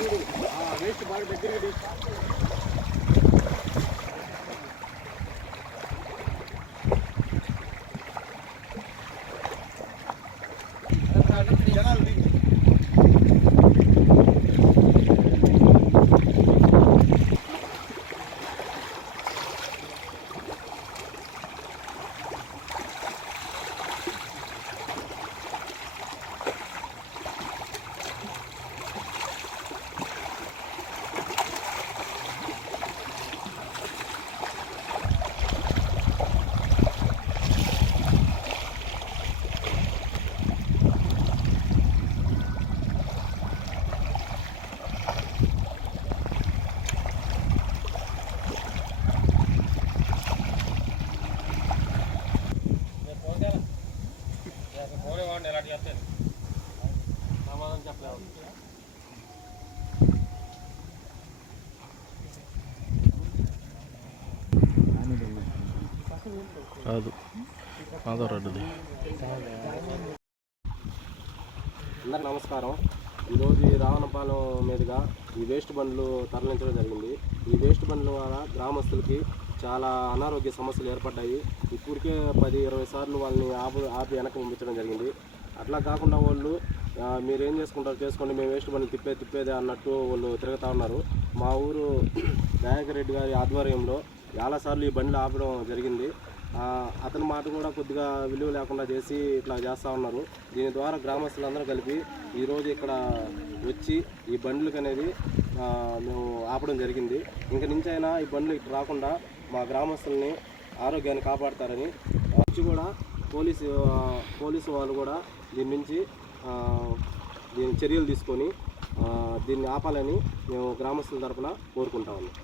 చూడు. వేస్ట్ బాగా దగ్గరికి సమాధానం చెప్పలేము. కాదు. ఆధార్ అందరికి నమస్కారం. ఈరోజు ఈ రావణపాలెం మీదుగా ఈ వేస్ట్ బండ్లు తరలించడం జరిగింది. ఈ వేస్ట్ బండ్ల వల్ల గ్రామస్తులకి చాలా అనారోగ్య సమస్యలు ఏర్పడ్డాయి. ఇప్పటికే పది ఇరవై సార్లు వాళ్ళని ఆపు ఆపి వెనక పంపించడం జరిగింది. అట్లా కాకుండా వాళ్ళు మీరేం చేసుకుంటారు చేసుకోండి మేము వేస్ట్ పని తిప్పే తిప్పేదే అన్నట్టు వాళ్ళు తిరుగుతూ ఉన్నారు. మా ఊరు రెడ్డి గారి ఆధ్వర్యంలో చాలాసార్లు ఈ బండ్లు ఆపడం జరిగింది. అతని మాట కూడా కొద్దిగా విలువ లేకుండా చేసి ఇట్లా చేస్తూ ఉన్నారు. దీని ద్వారా గ్రామస్తులందరూ కలిపి ఈరోజు ఇక్కడ వచ్చి ఈ బండ్లకు అనేది మేము ఆపడం జరిగింది. ఇంక నుంచైనా ఈ బండ్లు ఇటు రాకుండా మా గ్రామస్తుల్ని ఆరోగ్యాన్ని కాపాడతారని వచ్చి కూడా పోలీసు పోలీసు వాళ్ళు కూడా దీని నుంచి దీని చర్యలు తీసుకొని దీన్ని ఆపాలని మేము గ్రామస్తుల తరపున కోరుకుంటా ఉన్నాం.